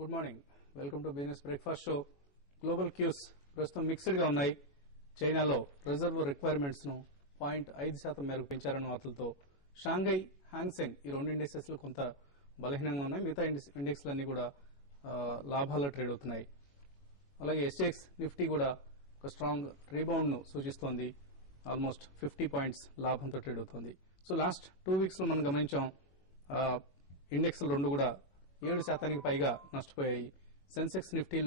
Good morning. Welcome to business breakfast show. Global cues ప్రస్తుతం mixed గా ఉన్నాయి. చైనాలో రిజర్వ్ రిక్వైర్మెంట్స్ ను 0.5% మేరకు పెంచారన్న వార్తలతో షాంఘై, హ్యాంగ్సెంగ్ ఈ రెండు ఇండెక్సెస్ లో కొంత బలహీనంగా ఉన్నాయి. మిగతా ఇండెక్స్ లన్నీ కూడా లాభాల్లో ట్రేడ్ అవుతున్నాయి. అలాగే ఎస్ఎక్స్ నిఫ్టీ కూడా ఒక స్ట్రాంగ్ రీబౌండ్ ను సూచిస్తోంది. ఆల్మోస్ట్ 50 పాయింట్స్ లాభంతో ట్రేడ్ అవుతుంది. సో లాస్ట్ 2 వీక్స్ లో మనం గమనించాం ఇండెక్స్ రెండు కూడా 7% పైగా నష్టపోయాయి. సెన్సెక్స్ నిఫ్టీ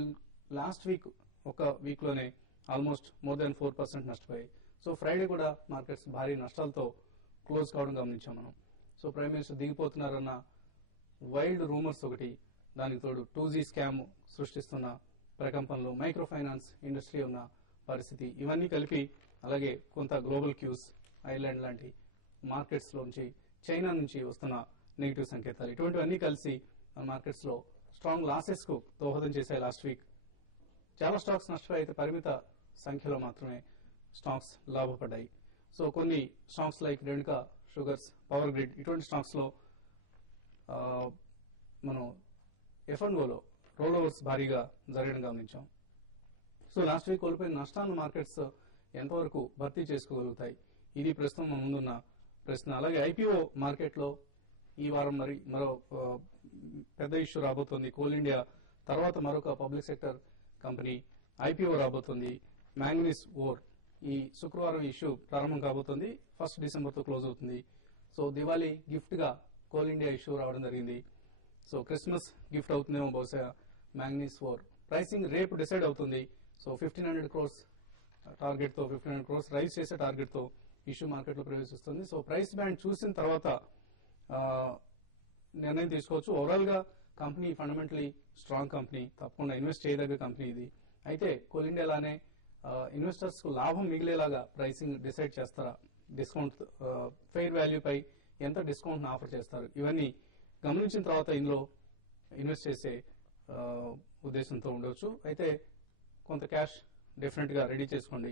లాస్ట్ వీక్ ఒక వీక్ లోనే ఆల్మోస్ట్ మోర్ దాన్ 4% నష్టపోయాయి. సో ఫ్రైడే కూడా మార్కెట్స్ భారీ నష్టాలతో క్లోజ్ కావడం గమనించాం మనం. సో ప్రైమ్ మినిస్టర్ దిగిపోతున్నారన్న వైల్డ్ రూమర్స్ ఒకటి, దానికి తోడు 2G స్కామ్ సృష్టిస్తున్న ప్రకంపనలు, మైక్రో ఫైనాన్స్ ఇండస్ట్రీ ఉన్న పరిస్థితి, ఇవన్నీ కలిపి అలాగే కొంత గ్లోబల్ క్యూస్, ఐర్లాండ్ లాంటి మార్కెట్స్ లోంచి, చైనా నుంచి వస్తున్న నెగిటివ్ సంకేతాలు, ఇటువంటివన్నీ కలిసి మార్కెట్స్ లో స్ట్రాంగ్ లాసెస్ కు దోహదం చేశాయి. లాస్ట్ వీక్ చాలా స్టాక్స్ నష్టపోయి, అయితే పరిమిత సంఖ్యలో మాత్రమే స్టాక్స్ లాభపడ్డాయి. సో కొన్ని stocks like Renuka sugars, power grid, ఇటువంటి స్టాక్స్ లో మనం F&Oలో రోల్ ఓవర్స్ భారీగా జరగడం గమనించాం. సో లాస్ట్ వీక్ కోల్పోయిన నష్టాలను మార్కెట్స్ ఎంతవరకు భర్తీ చేసుకోగలుగుతాయి, ఇది ప్రస్తుతం మన ముందున్న ప్రశ్న. అలాగే ఐపీఓ మార్కెట్ లో ఈ వారం మరో పెద్ద ఇష్యూ రాబోతోంది. కోల్ ఇండియా తర్వాత మరొక పబ్లిక్ సెక్టర్ కంపెనీ ఐపీఓ రాబోతోంది. మ్యాంగనీస్ ఓర్ ఈ శుక్రవారం ఇష్యూ ప్రారంభం కాబోతోంది. 1 డిసెంబర్ తో క్లోజ్ అవుతుంది. సో దివాళీ గిఫ్ట్ గా కోల్ ఇండియా ఇష్యూ రావడం జరిగింది. సో క్రిస్మస్ గిఫ్ట్ అవుతుందేమో బహుశా మ్యాంగనీస్ ఓర్. ప్రైసింగ్ రేపు డిసైడ్ అవుతుంది. సో 1500 crores టార్గెట్ తో, 1500 crores రైజ్ చేసే టార్గెట్ తో ఇష్యూ మార్కెట్ లో ప్రవేశిస్తుంది. సో ప్రైస్ బ్యాండ్ చూసిన తర్వాత నిర్ణయం తీసుకోవచ్చు. ఓవరాల్ గా కంపెనీ ఫండమెంటలీ స్ట్రాంగ్ కంపెనీ, తప్పకుండా ఇన్వెస్ట్ చేయదగ్గ కంపెనీ ఇది. అయితే కోల్ ఇండియా లానే ఇన్వెస్టర్స్ కు లాభం మిగిలేలాగా ప్రైసింగ్ డిసైడ్ చేస్తారా, డిస్కౌంట్ ఫెయిర్ వాల్యూ పై ఎంత డిస్కౌంట్ ఆఫర్ చేస్తారు, ఇవన్నీ గమనించిన తర్వాత ఇందులో ఇన్వెస్ట్ చేసే ఉద్దేశంతో ఉండవచ్చు. అయితే కొంత క్యాష్ డెఫినెట్ గా రెడీ చేసుకోండి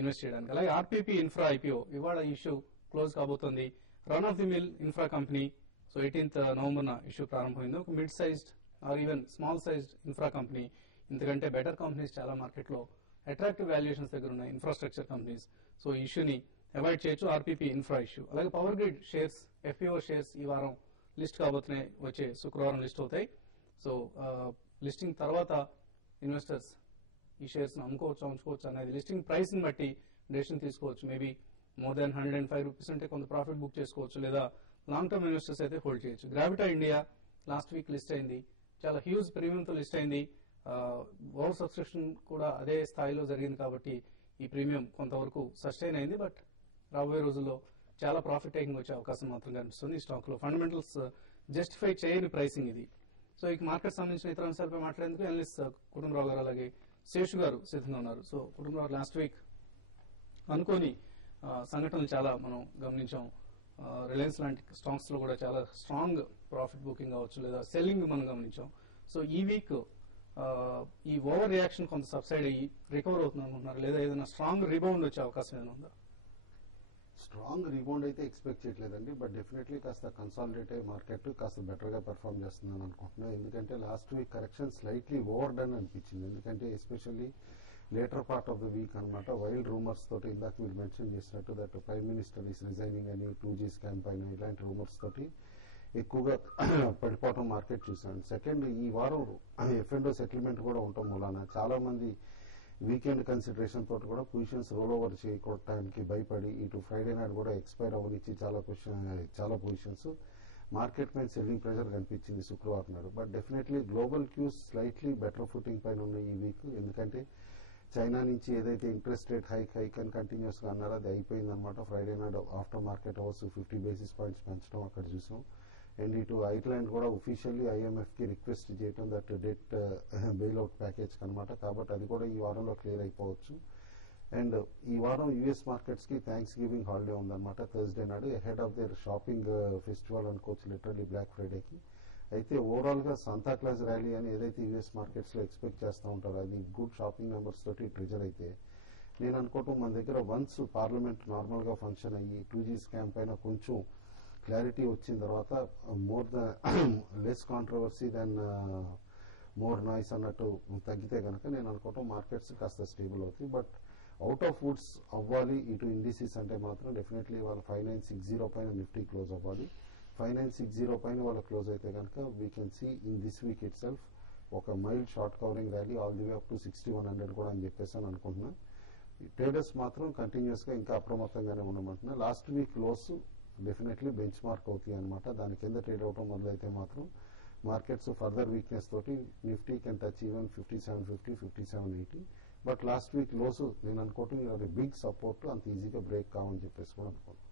ఇన్వెస్ట్ చేయడానికి. అలాగే ఆర్పీపీ ఇన్ఫ్రా ఐపీఓ ఇవాళ ఇష్యూ క్లోజ్ కాబోతోంది. Run of the mill infra company. So 18th November issue ప్రారంభమైంది. ఒక mid sized or even small sized infra company, ఇంతకంటే బెటర్ కంపెనీస్ చాలా మార్కెట్ లో అట్రాక్టివ్ వాల్యుయేషన్స్ దగ్గర ఉన్న ఇన్ఫ్రాస్ట్రక్చర్ కంపెనీస్. సో ఈ ఇష్యూని అవాయిడ్ చేయొచ్చు, ఆర్పీపీ ఇన్ఫ్రా ఇష్యూ. అలాగే power grid shares, FPO shares ఈ వారం లిస్ట్ కాబోతున్నాయి, వచ్చే శుక్రవారం లిస్ట్ అవుతాయి. సో లిస్టింగ్ తర్వాత ఇన్వెస్టర్స్ ఈ షేర్స్ అమ్ముకోవచ్చు, ఉంచుకోవచ్చు అనేది లిస్టింగ్ ప్రైస్ ని బట్టి డెసిషన్ తీసుకోవచ్చు. మేబీ మోర్ దాన్ 105 రూపీస్ అంటే కొంత ప్రాఫిట్ బుక్ చేసుకోవచ్చు, లేదా లాంగ్ టర్మ్ ఇన్వెస్టర్స్ అయితే హోల్డ్ చేయొచ్చు. Gravita India last week list అయింది, చాలా హ్యూజ్ ప్రీమియంతో లిస్ట్ అయింది. ఓవర్ సబ్స్క్రిప్షన్ కూడా అదే స్థాయిలో జరిగింది కాబట్టి ఈ ప్రీమియం కొంతవరకు సస్టైన్ అయింది. బట్ రాబోయే రోజుల్లో చాలా ప్రాఫిట్ టేకింగ్ వచ్చే అవకాశం మాత్రం కనిపిస్తుంది. ఈ స్టాక్ లో ఫండమెంటల్స్ జస్టిఫై చేయని ప్రైసింగ్ ఇది. సో ఈ మార్కెట్ సంబంధించిన ఇతర అంశాలపై మాట్లాడేందుకు అనలిస్ట్ కుటుంబరావు గారు అలాగే శేషు గారు సిద్ధంగా ఉన్నారు. సో కుటుంబరావు, లాస్ట్ వీక్ అనుకోని సంఘటనలు చాలా మనం గమనించాం. రిలయన్స్ లాంటి స్టాక్స్ లో కూడా చాలా స్ట్రాంగ్ ప్రాఫిట్ బుకింగ్ అవ్వచ్చు, లేదా సెల్లింగ్ మనం గమనించాం. సో ఈ వీక్ ఈ ఓవర్ రియాక్షన్ కొంత సబ్సైడ్ అయ్యి రికవర్ అవుతుంది అనుకుంటున్నారు, లేదా ఏదైనా స్ట్రాంగ్ రీబౌండ్ వచ్చే అవకాశం ఏమైనా ఉందా? స్ట్రాంగ్ రీబౌండ్ అయితే ఎక్స్పెక్ట్ చేయట్లేదండి. బట్ డెఫినెట్లీ కాస్త కన్సాలిడేట్ అయ్యే మార్కెట్ కాస్త బెటర్ గా పెర్ఫార్మ్ చేస్తుందని అనుకుంటున్నాను. ఎందుకంటే last week correction slightly over done అనిపించింది. ఎందుకంటే especially later part of the week అనమాట, వైల్డ్ రూమర్స్ తోటి, ఇందాక మీరు మెన్షన్ చేసినట్టు that prime minister is resigning అని, 2G స్కామ్ పైన, ఇలాంటి రూమర్స్ తోటి ఎక్కువగా పడిపోవటం మార్కెట్ చూసాను. సెకండ్, ఈ వారం F&O సెటిల్మెంట్ కూడా ఉండటం మూలాన చాలా మంది వీకెండ్ కన్సిడరేషన్ తోటి కూడా పొజిషన్స్ రోల్ ఓవర్ చేయడానికి భయపడి ఇటు ఫ్రైడే నాడు కూడా ఎక్స్పైర్ అవ్వనిచ్చి చాలా పొజిషన్స్ మార్కెట్ మీద సెల్లింగ్ ప్రెషర్ కనిపించింది శుక్రవారం నాడు. But definitely global cues slightly better footing పైన ఉన్నాయి ఈ వీక్. ఎందుకంటే చైనా నుంచి ఏదైతే ఇంట్రెస్ట్ రేట్ హైక్ అని కంటిన్యూస్ గా అన్నారో అది అయిపోయింది అనమాట. ఫ్రైడే నాడు after market hours 50 basis points పెంచడం అక్కడ చూసాం. అండ్ ఇటు ఐర్లాండ్ కూడా ఒఫీషియల్లీ IMF కి రిక్వెస్ట్ చేయడం దట్ డెట్ బెయిల్అవుట్ ప్యాకేజ్ అనమాట. కాబట్టి అది కూడా ఈ వారంలో క్లియర్ అయిపోవచ్చు. అండ్ ఈ వారం యుఎస్ మార్కెట్స్ కి థ్యాంక్స్ గివింగ్ హాలిడే ఉందన్నమాట, థర్స్డే నాడు, ahead of their shopping festival అనుకోవచ్చు, లిటరలీ బ్లాక్ ఫ్రైడేకి. అయితే ఓవరాల్ గా సంతా క్లాస్ ర్యాలీ అని ఏదైతే యుఎస్ మార్కెట్స్ లో ఎక్స్పెక్ట్ చేస్తూ ఉంటారో అది గుడ్ షాపింగ్ నెంబర్స్ తోటి ట్రిజర్ అయితే, నేను అనుకోవటం మన దగ్గర వన్స్ పార్లమెంట్ నార్మల్ గా ఫంక్షన్ అయ్యి 2G స్కామ్ పైన కొంచెం క్లారిటీ వచ్చిన తర్వాత more the less controversy then more noise అన్నట్టు తగ్గితే కనుక నేను అనుకోవటం మార్కెట్స్ కాస్త స్టేబుల్ అవుతాయి. బట్ అవుట్ ఆఫ్ వుడ్స్ అవ్వాలి ఇటు ఇండిసీస్ అంటే మాత్రం డెఫినెట్లీ వాళ్ళ 5960 పైన నిఫ్టీ క్లోజ్ అవ్వాలి. 5960 పైన వాళ్ళ క్లోజ్ అయితే కనుక we can see in this week itself ఒక mild short covering rally all the way up to 6100 కూడా అని చెప్పేసి అని అనుకుంటున్నా. ట్రేడర్స్ మాత్రం కంటిన్యూస్ గా ఇంకా అప్రమత్తంగానే ఉండమంటున్నా. Last week lows definitely benchmark అవుతాయి అనమాట. దాని కింద ట్రేడ్ అవటం మొదలైతే మాత్రం మార్కెట్స్ ఫర్దర్ వీక్నెస్ తోటి Nifty can touch even 5750, 5780. But last week lows నేను అనుకోవటం అది బిగ్ సపోర్ట్ అంత ఈజీగా బ్రేక్ కావని చెప్పేసి కూడా అనుకుంటున్నాను.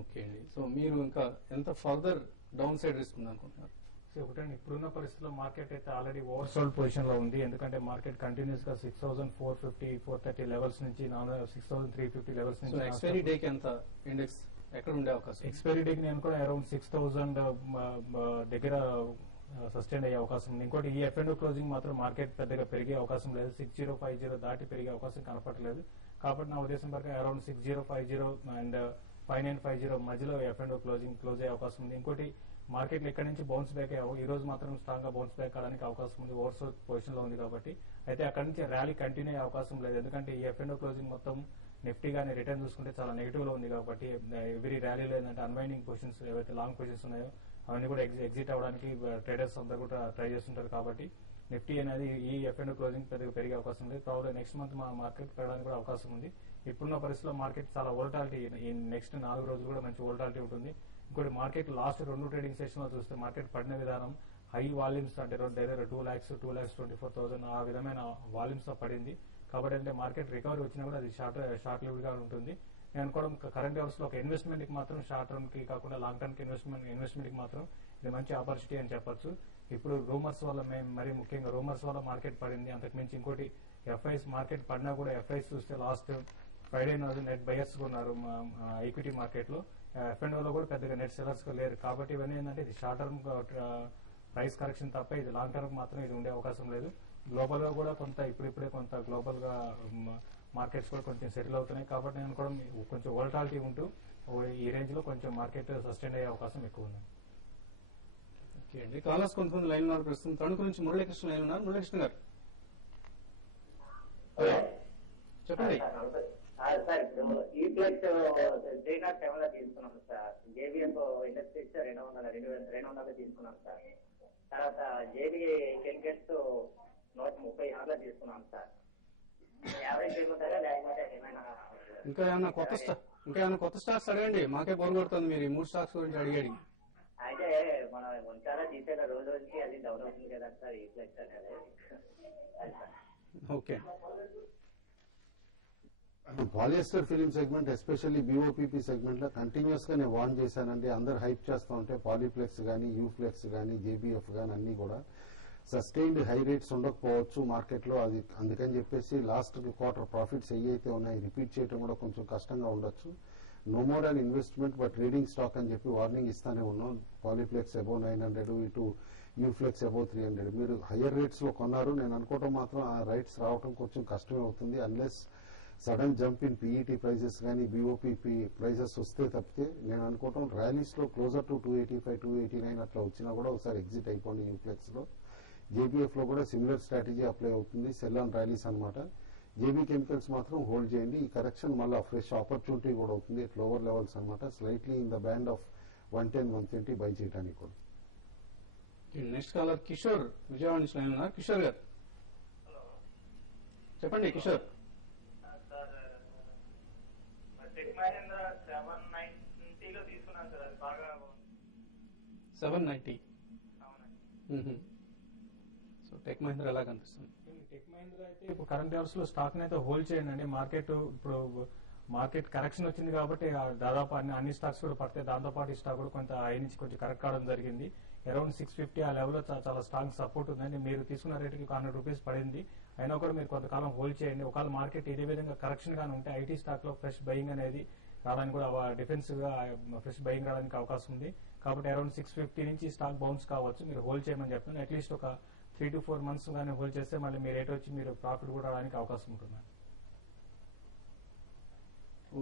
ఓకే అండి. సో మీరు ఇంకా ఎంత ఫర్దర్ డౌన్ సైడ్ రిస్క్ ఉంది అనుకుంటున్నారు? ఒకటండి, ఇప్పుడున్న పరిస్థితుల్లో మార్కెట్ అయితే ఆల్రెడీ ఓవర్సోల్డ్ పొజిషన్ లో ఉంది. ఎందుకంటే మార్కెట్ కంటిన్యూస్ గా 6450, 430 లెవెల్స్ నుంచి 6350 లెవెల్స్ నుంచి ఎక్స్పైరీ డేకి ఎంత ఇండెక్స్ ఎక్కడ ఉండే అవకాశం? ఎక్స్పైరీ డేకి నేను కూడా అరౌండ్ 6000 దగ్గర సస్టైన్ అయ్యే అవకాశం ఉంది. ఇంకోటి ఈ F&O క్లోజింగ్ మాత్రం మార్కెట్ పెద్దగా పెరిగే అవకాశం లేదు. 6050 దాటి పెరిగే అవకాశం కనపడలేదు. కాబట్టి నా ఉద్దేశం ప్రకారం అరౌండ్ 6050 అండ్ 5950 మధ్యలో F&O క్లోజ్ అయ్యే అవకాశం ఉంది. ఇంకోటి మార్కెట్ ఇక్కడ నుంచి బౌన్స్ బ్యాక్ ఈ రోజు మాత్రం స్ట్రాంగ్ గా బౌన్స్ బ్యాక్ కావడానికి అవకాశం ఉంది. ఓవర్సోల్డ్ పొజిషన్ లో ఉంది కాబట్టి అయితే అక్కడ నుంచి ర్యాలీ కంటిన్యూ అయ్యే అవకాశం లేదు. ఎందుకంటే ఈ F&O క్లోజింగ్ మొత్తం నిఫ్టీ గానీ రిటర్న్ చూసుకుంటే చాలా నెగిటివ్ లో ఉంది కాబట్టి ఎవ్రీ ర్యాలీలో ఏంటంటే అన్వైండింగ్ పొజిషన్స్ ఏవైతే లాంగ్ పొజిషన్స్ ఉన్నాయో అవన్నీ కూడా ఎగ్జిట్ అవడానికి ట్రేడర్స్ అందరూ కూడా ట్రై చేస్తుంటారు. కాబట్టి నిఫ్టీ అనేది ఈ F&O క్లోజింగ్ పెద్దగా పెరిగే అవకాశం ఉంది. ప్రాబ్లం నెక్స్ట్ మంత్ మార్కెట్ పెరగడానికి కూడా అవకాశం ఉంది. ఇప్పుడున్న పరిస్థితిలో మార్కెట్ చాలా వోల్టాలిటీ, ఈ నెక్స్ట్ 4 రోజులు కూడా మంచి వోల్టాలిటీ ఉంటుంది. ఇంకోటి మార్కెట్ లాస్ట్ 2 ట్రేడింగ్ సెషన్ లో చూస్తే మార్కెట్ పడిన విధానం హై వాల్యూమ్స్ అంటే 2,24,000 ఆ విధమైన వాల్యూమ్స్ తో పడింది. కాబట్టి అంటే మార్కెట్ రికవరీ వచ్చినా కూడా అది షార్ట్ లివ్డ్ గా ఉంటుంది. నేను అనుకోవడం కరెంట్ అవర్స్ లో ఒక ఇన్వెస్ట్మెంట్ కి మాత్రం షార్ట్ టర్మ్ కి కాకుండా లాంగ్ టర్మ్ కి ఇన్వెస్ట్మెంట్ కి మాత్రం ఇది మంచి ఆపర్చునిటీ అని చెప్పొచ్చు. ఇప్పుడు రూమర్స్ వల్ల మరీ ముఖ్యంగా రూమర్స్ వల్ల మార్కెట్ పడింది. అంతకుమించి ఇంకోటి ఎఫ్ఐస్ మార్కెట్ పడినా కూడా ఎఫ్ఐస్ చూస్తే లాస్ట్ ఫ్రైడే రోజు నెట్ బయర్స్ ఉన్నారు ఈక్విటీ మార్కెట్ లో. F&O లో కూడా పెద్దగా నెట్ సెలర్స్ లేరు. కాబట్టి ఇవన్నీ ఏంటంటే ఇది షార్ట్ టర్మ్ ప్రైస్ కరెక్షన్ తప్ప ఇది లాంగ్ టర్మ్ మాత్రం ఇది ఉండే అవకాశం లేదు. గ్లోబల్ గా కూడా కొంత ఇప్పుడిప్పుడే కొంత గ్లోబల్ గా మార్కెట్స్ కూడా కొంచెం సెటిల్ అవుతున్నాయి. కాబట్టి నేను కూడా కొంచెం వోల్టాలిటీ ఉంటూ ఈ రేంజ్ లో కొంచెం మార్కెట్ సస్టైన్ అయ్యే అవకాశం ఎక్కువ ఉంది. ఓకే అండి. కాలర్స్ కొంతమంది లైన్ ఉన్నారు. ప్రస్తుతం తణుకు నుంచి మురళీకృష్ణ లైన్ ఉన్నారు. మురళీకృష్ణ గారు చెప్పండి. సార్ ఇప్పుడు ఈ ప్లస్ 307 తీసుకున్నాను సార్. JBF ఇండస్ట్రీస్ 200 తీసుకున్నాను సార్. తర్వాత JB కెమికల్స్ 136 తీసుకున్నాను సార్. యావరేజ్ తీసుకుంటారా లేకపోతే ఏమైనా ఇంకా ఏమైనా కొత్త స్టాక్స్ అడగండి. మాకే బోర్ కొడుతుంది మీరు ఈ 3 స్టాక్స్ గురించి అడిగాడు. అయితే మనం ఉంచాలా తీసేదా రోజు రోజుకి అది డౌన్ అవుతుంది కదా సార్ ఈ ప్లస్ అనేది. Okay. Polyester film segment especially BOPP segment లో కంటిన్యూస్ గా నేను వార్న్ చేశానండి. అందరు హైప్ చేస్తూ ఉంటే పాలీప్లెక్స్ గానీ యూఫ్లెక్స్ గానీ JBF గానీ అన్ని కూడా సస్టైన్డ్ హై రేట్స్ ఉండకపోవచ్చు మార్కెట్ లో. అది అందుకని చెప్పేసి లాస్ట్ క్వార్టర్ ప్రాఫిట్స్ ఏవైతే ఉన్నాయి రిపీట్ చేయడం కూడా కొంచెం కష్టంగా ఉండొచ్చు. No more and investment but trading stock అని చెప్పి వార్నింగ్ ఇస్తానే ఉన్నాం. పాలీప్లెక్స్ అబౌవ్ 900, ఇటు యూఫ్లెక్స్ అబౌవ్ 300. మీరు హయ్యర్ రేట్స్ లో కొన్నారు. నేను అనుకోవడం మాత్రం ఆ రైట్స్ రావడం కొంచెం కష్టమే అవుతుంది unless sudden jump in PET prices కానీ BOPP ప్రైజెస్ వస్తే తప్పితే. నేను అనుకోవటం ర్యాలీస్ లో క్లోజర్ టు 285, 289 అట్లా వచ్చినా కూడా ఒకసారి ఎగ్జిట్ అయిపోండి యూఫ్లెక్స్ లో. JBF లో కూడా సిమిలర్ స్ట్రాటజీ అప్లై అవుతుంది. సెల్ ఆన్ ర్యాలీస్ అనమాట. JB కెమికల్స్ మాత్రం హోల్డ్ చేయండి. ఈ కరెక్షన్ మళ్ళీ ఫ్రెష్ ఆపర్చునిటీ కూడా అవుతుంది ఎట్ లోవర్ లెవెల్స్ అనమాట. Slightly in the band of 110, 120 by చేయడానికి కూడా. నెక్స్ట్ కాలర్ కిషోర్ విజయవాడ నుంచి లైన్ ఉన్నారు. కిషోర్ గారు చెప్పండి. కిషోర్ 790. సో టెక్ మహీంద్రా ఎలా కనిపిస్తుంది? టెక్ మహీంద్రా అయితే ఇప్పుడు కరెంట్ అవర్స్ లో స్టాక్ అయితే హోల్డ్ చేయండి. మార్కెట్ కరెక్షన్ వచ్చింది కాబట్టి దాదాపు అన్ని స్టాక్స్ కూడా పడతాయి. దాంతో పాటు ఈ స్టాక్ కూడా కొంత హై నుంచి కొంచెం కరెక్ట్ కావడం జరిగింది. అరౌండ్ 650 ఆ లెవెల్ లో చాలా స్ట్రాంగ్ సపోర్ట్ ఉందండి. మీరు తీసుకున్న రేటుకి 100 రూపీస్ పడింది. అయినా కూడా మీరు కొంతకాలం హోల్డ్ చేయండి. ఒకవేళ మార్కెట్ ఇదే విధంగా కరెక్షన్ గానే ఉంటే ఐటీ స్టాక్ లో ఫ్రెష్ బయింగ్ అనేది రావడానికి కూడా డిఫెన్సివ్ గా ఫ్రెష్ బయింగ్ రావడానికి అవకాశం ఉంది. కాబట్టి అరౌండ్ 650 నుంచి స్టాక్ బౌన్స్ కావచ్చు. మీరు హోల్డ్ చేయమని చెప్తున్నాను. అట్లీస్ట్ ఒక 3 to 4 months గానీ హోల్డ్ చేస్తే మళ్ళీ మీ రేట్ వచ్చి మీరు ప్రాఫిట్ కూడా రావడానికి అవకాశం ఉంటుంది.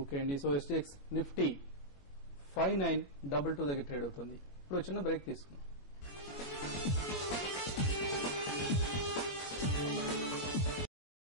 ఓకే అండి. సో SGX నిఫ్టీ 5922 దగ్గర ట్రేడ్ అవుతుంది. ఇప్పుడు చిన్న బ్రేక్ తీసుకున్నాం.